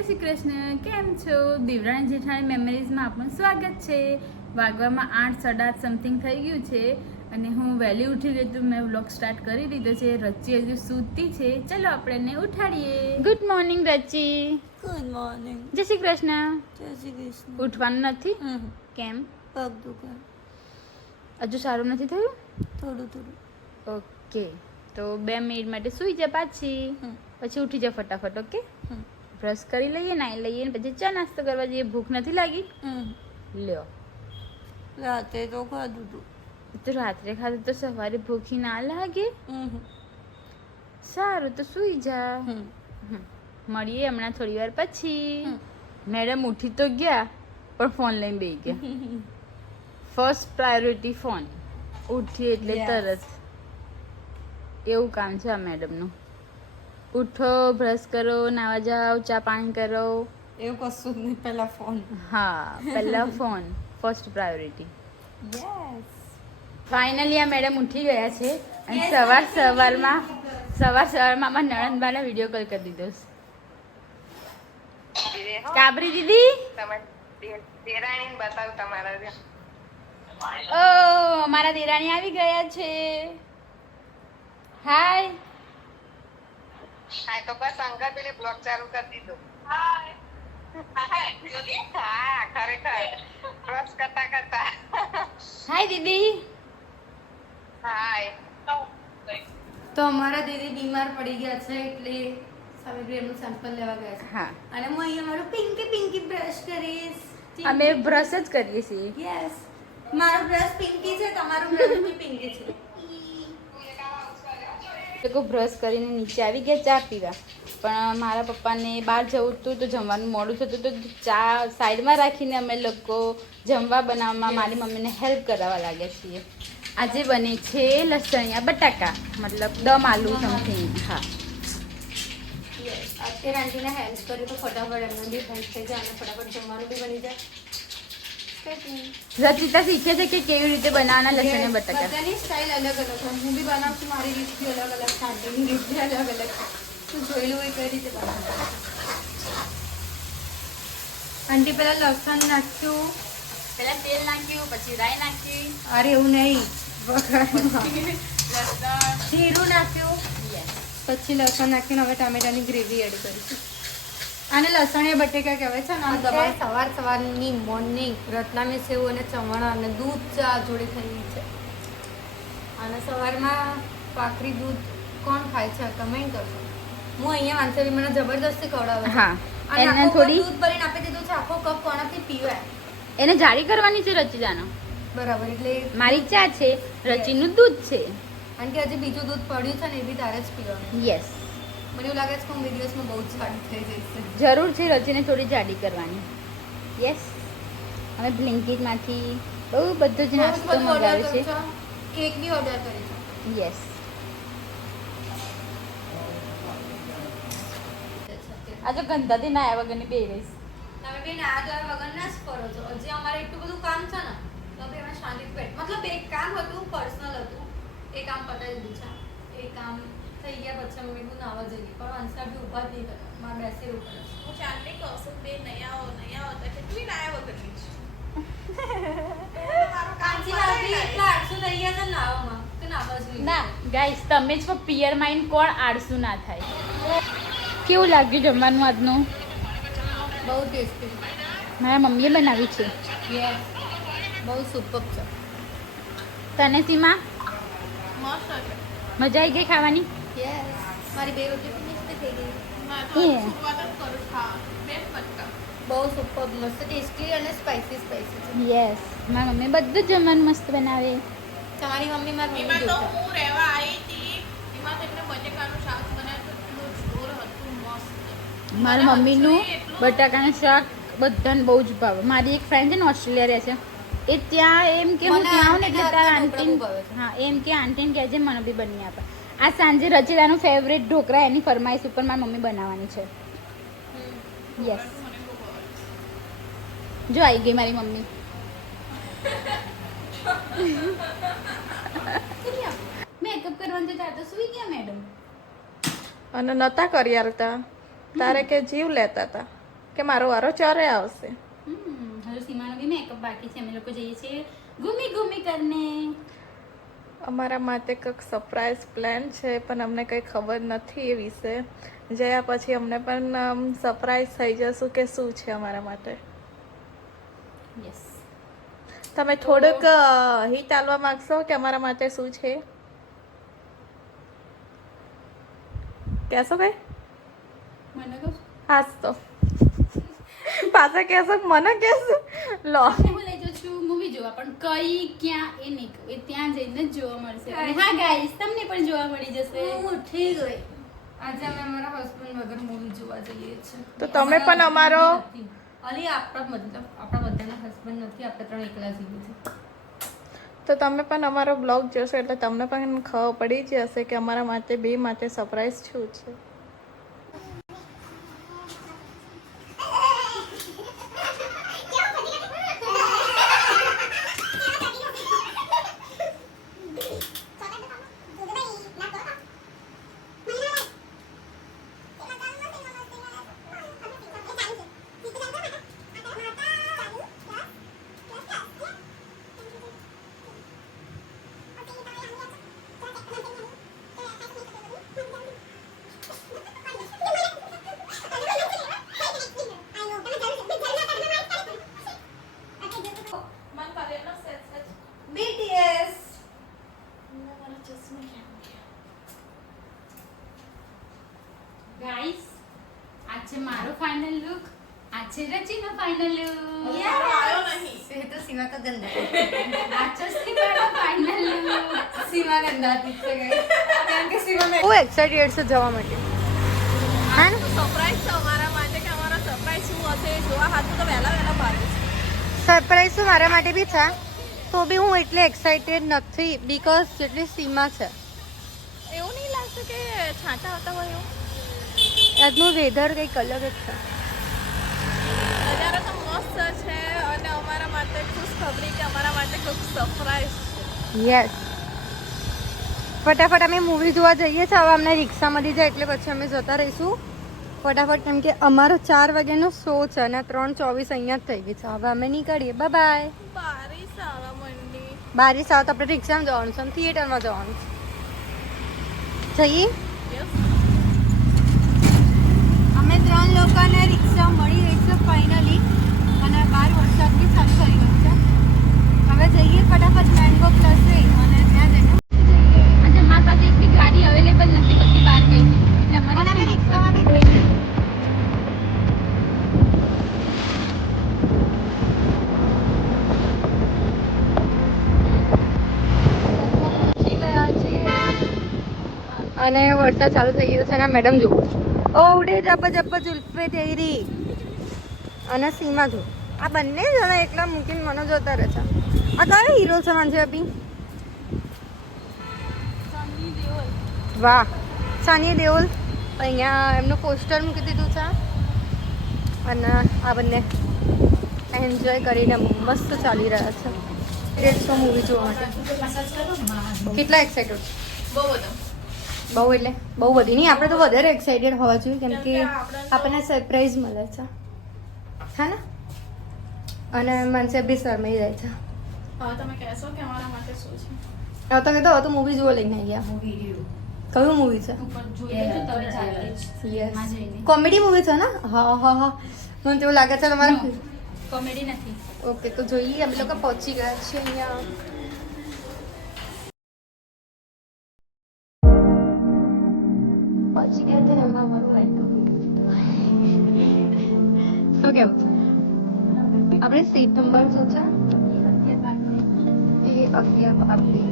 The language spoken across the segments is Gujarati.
જય શ્રી કૃષ્ણ. કેમ છો? દેવરાણી જેઠાણી મેમરીઝમાં આપનું સ્વાગત છે. વાગવામાં 8 8:30 સમથિંગ થઈ ગયું છે અને હું વહેલી ઉઠી ગઈ તો મેં વ્લોગ સ્ટાર્ટ કરી દીધો છે. રચી હજુ સૂતી છે. ચલો આપણે એને ઉઠાડીએ. ગુડ મોર્નિંગ રચી. Good morning. જય શ્રી કૃષ્ણ. જય શ્રી કૃષ્ણ. ઉઠવાનું નથી? કેમ? પગ દુખે. હજુ સારું નથી થયું? થોડું. ઓકે, તો 2 મિનિટ માટે સૂઈ જા પાછી, પછી ઉઠી જા ફટાફટ. ઓકે, બ્રશ કરી લઈએ, નાઈ લઈએ ને પછી ચા નાસ્તો કરવા જઈએ. ભૂખ નથી લાગી? લ્યો, રાતે તો ખાધું તું. તો રાત્રે ખાધું તો સવારે ભૂખી ના લાગે? સારું, તો સૂઈ જા. મળીએ હમણાં થોડી વાર પછી. મેડમ ઉઠી તો ગયા પણ ફોન લઈને બેસી ગયા. First priority phone. ઉઠી એટલે તરત એવું કામ છે આ મેડમનું. ઉઠો, બ્રશ કરો, નાવા જાઓ, ચા પાણી કરો. એવું કશું જ નહીં, પહેલા ફોન. હા, પહેલા phone first priority. Yes. Finally આ મેડમ ઉઠી ગયા છે અને સવારમાં મારા નણંદબાને વિડીયો કોલ કરી દીધો. કાબરી દીદી, દેરાણી બતાવ તમારા. ઓ મારા દેરાણી આવી ગયા છે. હાય. હા તો બસ અંકલ પેલે બ્લોગ ચાલુ કરી દીધો. હા ખરેખર બ્રશ કરતા. હાય દીદી. હાય. તો અમારા દીદી બીમાર પડી ગયા છે એટલે સામગ્રીનું સેમ્પલ લેવા ગયા છે. હા, અને હું અહીંયા મારું પિંકી બ્રશ કરીશ. અમે બ્રશ જ કરીએ છીએ. યસ. મારું બ્રશ પિંકી છે, તમારું બ્રશ બી પિંકી છે. લોકો બ્રશ કરીને નીચે આવી ગયા ચા પીવા, પણ મારા પપ્પાને બહાર જવું હતું તો જમવાનું મોડું થતું તો ચા સાઈડમાં રાખીને અમે લોકો જમવા બનાવવામાં મારી મમ્મીને હેલ્પ કરાવવા લાગ્યા છીએ. આજે બને છે લસણિયા બટાકા, મતલબ દમ આલુ સમથિંગ. હા, અત્યારે આંટીને હેલ્પ કરી તો ફટાફટ એમને બી હેલ્પ થઈ જાય અને ફટાફટ જમવાનું બી બની જાય. રચિતા શીખે છે કે કેવી રીતે બનાવવાના લસણિયા બટાકા. બધાની સ્ટાઇલ અલગ અલગ છે. હું બી બનાવું છું, મારી રીત બી અલગ અલગ છે, આંટીની રીત બી અલગ અલગ છે. તું જોયેલું હોય કઈ રીતે બનાવતા. આંટી પહેલા લસણ નાખ્યું, પહેલા તેલ નાખ્યું, પછી રાઈ નાખી, અરે એવું નહીં, લસણ, જીરું નાખ્યું, પછી લસણ નાખીને હવે ટામેટાની ગ્રેવી એડ કરીશું. આને લસણીયા બટેકા કહેવાય છે ને. આ દબાણ સવારની મોર્નિંગ રત્નાની સેવ અને ચવાણા અને દૂધ ચા જોડે થઈ છે. અને સવારમાં ભાખરી દૂધ કોણ ખાય છે કમેન્ટ કરજો. હું અહીંયા વાંચેલી મને જબરદસ્તી ખવડાવે છે. હા, અને એને આખો થોડી દૂધ ભરીને આપી દીધું છે. આખો કપ કોણાથી પીવાય? એને જાડી કરવાની છે રચિતાનો. બરાબર, એટલે મારી ચા છે, રચીનું દૂધ છે. કારણ કે હજી બીજું દૂધ પડ્યું છે ને એ બી તારે જ પીવાનું. યસ, મને એવું લાગે છે કે હું બે દિવસમાં બહુ જ જાડી થઈ જઈશ. જરૂર છે રચીને થોડી જાડી કરવાની. યસ, અમે બ્લિંકિટમાંથી બહુ બધો જ નાસ્તો મંગાવે છે. કેક બી ઓર્ડર કરી છે. યસ, આ જો ગંધાથી ના આવ્યા વગરની બે રહીશ. તમે બી ના જોયા વગર ના જ કરો છો. હજી અમારે એટલું બધું કામ છે ને તો બી અમે શાંતિથી બેઠ, મતલબ એક કામ હતું, પર્સનલ હતું, એ કામ પતાવી દીધું છે. એ કામ થઈ ગયા પછી અમે કીધું નાવા જઈએ, પણ અંશા બી ઊભા જ નહીં કરતા, મારે બેસી રહેવું પડે છે. હું ચાંદની કૌશલ બે નહીં આવો તો કેટલી ના આવ્યો કેટલી કાંચી ભાભી એટલા 800 થઈ ગયા છે ને નાવામાં કે નાવા જોઈએ. ના ગાઈસ, તમે જ પિયર માઇન્ડ કોણ આળસુ ના થાય. કેવું લાગ્યું જમવાનું આજનું? બહુ ટેસ્ટી. મારા મમ્મીએ બનાવી છે. યસ, બહુ સુપર છે. તને સીમા મસ્ત છે. મજા આવી ગઈ ખાવાની? યસ, મારી બે રોટી ફિનિશ થઈ ગઈ. બહુ સુપર, મસ્ત ટેસ્ટી અને સ્પાઈસી છે. યસ, મારા મમ્મી બધું જ જમવાનું મસ્ત બનાવે. તમારી મમ્મી મારી એમાં મમ્મી તો જોતા. હું રહેવા આવી હતી એમાં તેમને બટેકાનું શાક બનાવ્યું એટલું જોર હતું, મસ્ત. મારા મમ્મીનું બટાકાનું શાક બધાને બહુ જ ભાવે. મારી એક ફ્રેન્ડ છે ને ઓસ્ટ્રેલિયા રહે છે, એ ત્યાં એમ કે હું મને ત્યાં આવું ને એટલે તારા આંટીના આંટી, ઢોકળા બહુ ભાવે છે. હા એમ કે આંટીને કહેજે મને બી બની આપે. આ સાંજે રચિતાનું ફેવરેટ ઢોકળા એની ફરમાઈશ ઉપર મારી મમ્મી બનાવવાની છે. યસ, જો આવી ગઈ મારી મમ્મી. મેકઅપ કરવાનું તો તાર તો સુઈ ગયા મેડમ. અને નતા કરી આવતા તારે કે જીવ લેતા હતા. કે મારો વારો ચારે આવશે. હજુ સીમાનો બી મેકઅપ બાકી છે. અમે લોકો જઈએ છીએ ઘૂમી ઘૂમી કરને. અમારા માટે કંઈક સરપ્રાઈઝ પ્લાન છે પણ અમને કંઈ ખબર નથી એ વિશે. જયા પછી અમને પણ સરપ્રાઈઝ થઈ જશું કે શું છે અમારા માટે. યસ. તમે થોડુંક હિટ આલવા માંગશો કે અમારા માટે શું છે? કહેશો કઈ? મને કહો. હાસ તો પાછા કહેશો મને કહેશો લો. હું લઈ જાઉં છું મૂવી જોવા, પણ કઈ ક્યાં એ નહીં કહું. એ ત્યાં જઈને જ જોવા મળશે. અને હા ગાઈસ, તમને પણ જોવા મળી જશે. હું ઉઠી ગઈ. આજે અમે અમારા હસબન્ડ વગર મૂવી જોવા જઈએ છીએ. તો તમે પણ અમારો અલી આપણા બધાના હસબન્ડ નથી, આપણે 3 એકલા જઈએ છીએ. તો તમે પણ અમારો બ્લોગ જોશો એટલે તમને પણ ખબર પડી જ હશે કે અમારા માટે બે માટે સરપ્રાઈઝ શું છે. BTS. ગાઈસ, આ છે મારો ફાઇનલ લુક. આ છે રચીનો ફાઇનલ લુક. આવ્યો નહીં. એ તો સીમા તો ગંદા. આ છે સીમાનો ફાઇનલ લુક. સીમા ગંદા છે ગઈ. કારણ કે સીમા બહુ એક્સાઇટેડ છે જવા માટે. હા ને? સરપ્રાઈઝ છે અમારા માટે કે અમારા સરપ્રાઈઝ શું હશે એ જોવા હાથું તો વહેલા ભાગે છે. સરપ્રાઈઝ તો મારા માટે બી છે, તો બી હું એટલે એક્સાઇટેડ નથી બીકોઝ જેટલી સીમા છે. એવું નહીં લાગતું કે છાંટા આવતા હોય એવું? આજનું વેધર કંઈક અલગ જ છે. નજારો તો મસ્ત છે અને અમારા માટે ખુશખબરી કે અમારા માટે કંઈક સરપ્રાઈઝ છે. યસ. ફટાફટ અમે મૂવી જોવા જઈએ છીએ. હવે અમને રિક્ષા મળી જાય એટલે પછી અમે જતા રહીશું ફટાફટ, કેમ કે અમારો 4 વાગ્યાનો શો છે અને 3:24 અહીંયા જ થઈ ગઈ છે. હવે અમે નીકળીએ. બાય. બારીશ આવવા માંડી. બારીશ આવે તો આપણે રિક્ષામાં જવાનું છે અને થિયેટરમાં જવાનું છે. જઈએ. યસ. અમે 3 લોકોને રિક્ષા મળી ગઈ છે ફાઇનલી અને બહાર વરસાદ બી ચાલુ થઈ ગયો છે. હવે જઈએ ફટાફટ મેંગો પ્લસ અને ત્યાં જઈને આજે મારા પાસે એક બી ગાડી અવેલેબલ નથી, બધી બહાર ગઈ છે. એટલે અને અમે અમારે રિક્ષામાં બી અને વરસાદ ચાલુ થઈ ગયો છે અને મેડમ જુઓ ઓવડે જપ જુલ્ફે તેરી અને સીમા જો આ બંને જણા એકલા મૂકીને મને જોતા રહે છે. આ કયો હીરો છે માનજે અભી? વાહ, સાની દેઓલ. અહીંયા એમનું પોસ્ટર મૂકી દીધું છે અને આ બંને એન્જોય કરીને મસ્ત ચાલી રહ્યા છે. 150 મૂવી જોવા માટે કેટલા એક્સાઇટેડ? બહુ બધો. બહુ એટલે બહુ બધી નહીં, આપણે તો વધારે એક્સાઇટેડ હોવા જોઈએ કેમ કે આપણને સરપ્રાઈઝ મળે છે. હા ને? અને મનસે બી શરમાઈ જાય છે. હવે તમે કહેશો કે અમારા માટે શું છે? હવે તમે તો મૂવી જોવા લઈને આવ્યા. કયું મૂવી છે? ઉપર જોઈ લેજો તમે જાતે જ. યસ, માં જઈને. કોમેડી મૂવી છે ને? હા હા હા, મને તેવું લાગે છે તમારે. કોમેડી નથી. ઓકે, તો જોઈએ. અમે લોકો પહોંચી ગયા છીએ અહીંયા. પહોંચી ગયા છે એમાં અમારું લાઈક શું કેવું? આપણે સીટ નંબર શું છે? એ 11 આપણી.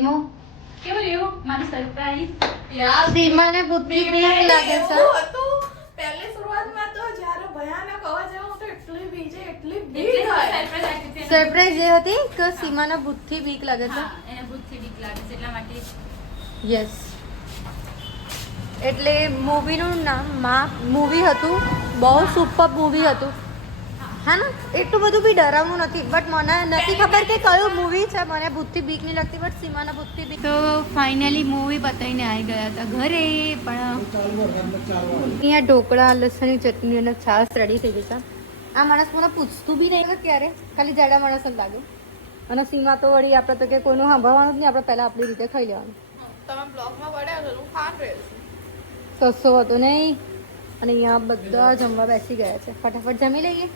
સીમો કેવું રહ્યું મારું સરપ્રાઈઝ? સીમાને બુદ્ધિ બીક લાગે છે એવું હતું. પહેલી શરૂઆતમાં તો જ્યારે ભયાનક અવાજ આવ્યો, હું તો એટલી બીજે એટલી બીક થઈ. સરપ્રાઈઝ એ હતી કે સીમાના ભૂતથી બીક લાગે છે હા, એને ભૂતથી બીક લાગે છે એટલા માટે યસ એટલે મૂવીનું નામ મૂવી હતું બહુ સુપર મૂવી હતું હા ને એટલું બધું બી ડરાવનું નથી બટ મને નથી ખબર કે કયું મૂવી છે મને ભૂતથી બીક નહીં લાગતી બટ સીમાના ભૂતથી બીક તો ફાઇનલી મૂવી પતાવીને આવી ગયા હતા ઘરે પણ અહીંયા ઢોકળા લસણની ચટણી અને છાશ રેડી થઈ ગઈ છે આ માણસ મને પૂછતું બી નહીં કે ક્યારે ખાલી જાડા માણસ જ લાગે અને સીમા તો વળી આપણે તો કે કોઈનું સાંભળવાનું જ નહીં આપણે પહેલાં આપણી રીતે ખાઈ લેવાનું તમે બ્લોગમાં પડ્યા છો, હું ખાન રહ્યો છું. સસ્તો હતો નહીં અને અહીંયા બધા જમવા બેસી ગયા છે ફટાફટ જમી લઈએ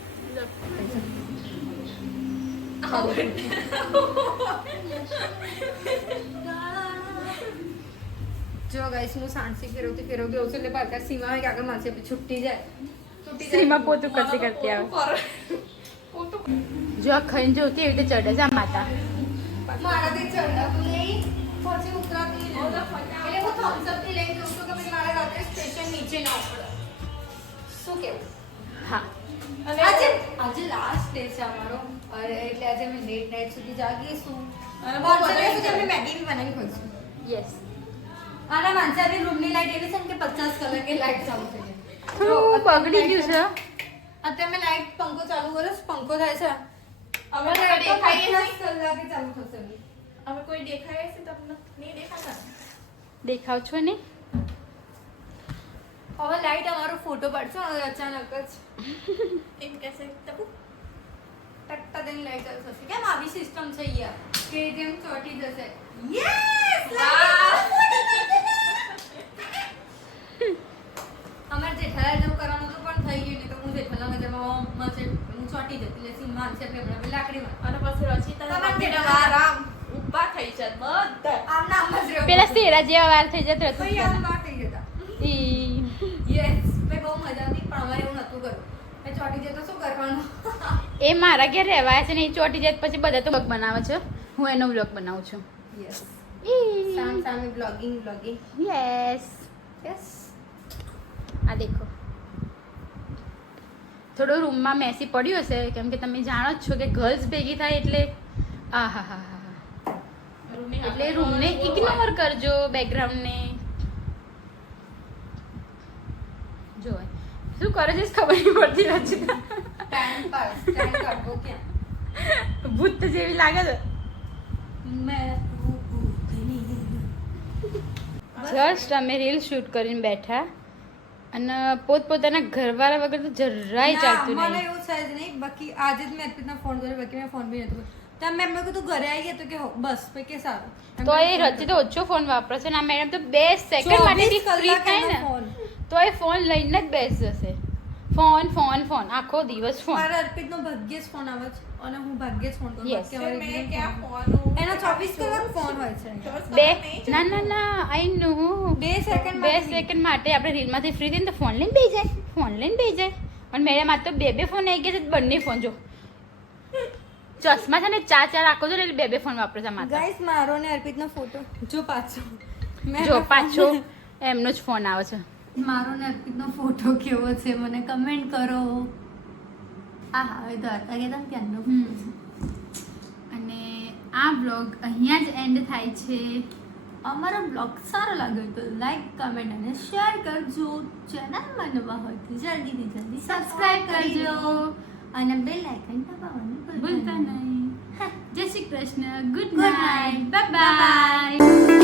જો ગાઈસ હું સાંસી ફેરવતી ગયું છું એટલે પાછા સીમા કે આગળ માસે છૂટી જાય સીમા પોતું કરતી કરતી આવે. જો આ ખાઈને જો કેવી રીતે ચડે છે આ માતા. મારાથી ચડાતું નહીં પછી ઉતરાતું નહીં એટલે હું થમ્સ અપ થી લઈ જઉં છું કે ભાઈ મારે રાત્રે સ્ટેશન નીચે ના પડે શું કેવું હા, આજે લાસ્ટ ડે છે અમારો અરે એટલે આજે અમે લેટ નાઇટ સુધી જાગીશું અને અને સુધી અમે મેગી બી બનાવી ખાઈશું યસ. આના માનસાની રૂમની લાઈટ એવી છે ને કે 50 કલાકે લાઈટ ચાલુ થઈ જાય થોડું બગડી ગયું છે. અત્યારે મેં લાઈટ પંખો ચાલુ કર્યો પંખો થાય છે અમે કોઈ દેખાઈએ છે? 50 કલાકે ચાલુ થશે અમે કોઈ દેખાઈએ છે તમને નહીં દેખાતા? દેખાવ છો ને? હવે લાઈટ અમારો ફોટો પાડશો અને અચાનક જ એમ કહેશે તબુ ટકટા દઈને લાઈટ ચાલુ થશે કેમ આવી સિસ્ટમ છે યાર કે જેમ ચોટી જશે યસ અમારે જેઠાલાલ જેવું કરવાનું હતું પણ થઈ ગયું નહીં તો હું જેઠાલાલ નજરમાં હું ચોટી જતી એટલે સીમા છે આપણે લાકડીમાં અને પછી રચિતા તમારે મંદિરના જેઠાલાલ. આરામ ઊભા થઈ જાય બધા. આમ નામ જ રહ્યો પેલા શેરા જેવા વાર થઈ જતો હતો. ભાઈ આમ વાર થઈ જતા ઈ. યસ ભાઈ બહુ મજા આવતી પણ અમારે એવું નતું કરવું મેં ચોટી જાય તો શું કરવાનું એ મારા ઘેર રહેવાય છે ને એ ચોટી જાય પછી બધા તો બ્લોગ બનાવે છે, હું એનો બ્લોગ બનાવું છું. યસ ઈ. સામ સામે બ્લોગિંગ યસ. યસ આ દેખો થોડો રૂમમાં મેસી પડ્યું હશે કેમ કે તમે જાણો જ છો કે ગર્લ્સ ભેગી થાય એટલે આ હા હા હા રૂમની એટલે આગળ રૂમને જોવાનું ઇગ્નોર કરજો બેકગ્રાઉન્ડને. જો શું કરે છે ખબર નહીં પડતી રચિતા. ટાઈમ પાસ ટાઈમ કાઢવો ક્યાં ભૂત જેવી લાગે છે. જસ્ટ અમે રીલ શૂટ કરીને બેઠા અને પોતપોતાના ઘરવાળા વગર તો જરાય ચાલતું મને નહીં. એવું છે જ નહીં બાકી આજે જ મેં અર્પિતને ફોન કર્યો બાકી મેં ફોન બી નતો કર્યો ત્યાં મેં એમને કીધું ઘરે આવી ગયા તો કે હો, બસ પછી કે સારું તો એ રચિત ઓછો ફોન વાપરે છે ને આ મેડમ તો 2 સેકન્ડ માટે બી ફ્રી થાય ને ફોન તો એ ફોન લઈને જ બેસી જશે. ફોન ફોન ફોન આખો દિવસ ફોન. મારા અર્પિતનો ભાગ્યે જ ફોન આવે છે અને હું ભાગ્યે જ ફોન કરું Yes. બાકી અમારી મેં દીદીને ક્યાં ફોન- ફોન એનો 24 કલાક ફોન હોય છે બે ના ના ના આઈ નો 2 સેકન્ડ 2 સેકન્ડ માટે આપણે રીલમાંથી ફ્રી થઈને તો ફોન લઈને બેસી જાય ફોન લઈને બેસી જાય અને મેડમ આ તો 2 ફોન આવી ગયા છે બંને ફોન જો ચશ્મા છે ને 4 આખો છો ને એટલે 2 ફોન વાપરે છે આ માતા. ગાઈસ મારો ને અર્પિતનો ફોટો જો પાછો જો પાછો એમનો જ ફોન આવે છે. મારો ને અર્પિતનો ફોટો કેવો છે મને કમેન્ટ કરો હા હા એ તો હતા કે તમે ત્યાંનો અને આ બ્લોગ અહીંયા જ એન્ડ થાય છે. અમારો બ્લોગ સારો લાગ્યો તો લાઈક કમેન્ટ અને શેર કરજો ચેનલમાં નવા હોય તો જલ્દીથી જલ્દી સબસ્ક્રાઇબ કરજો અને બેલ આઇકન દબાવવાનું ભૂલતા નહીં. જય Shri Krishna. Good Good night. night. Bye bye.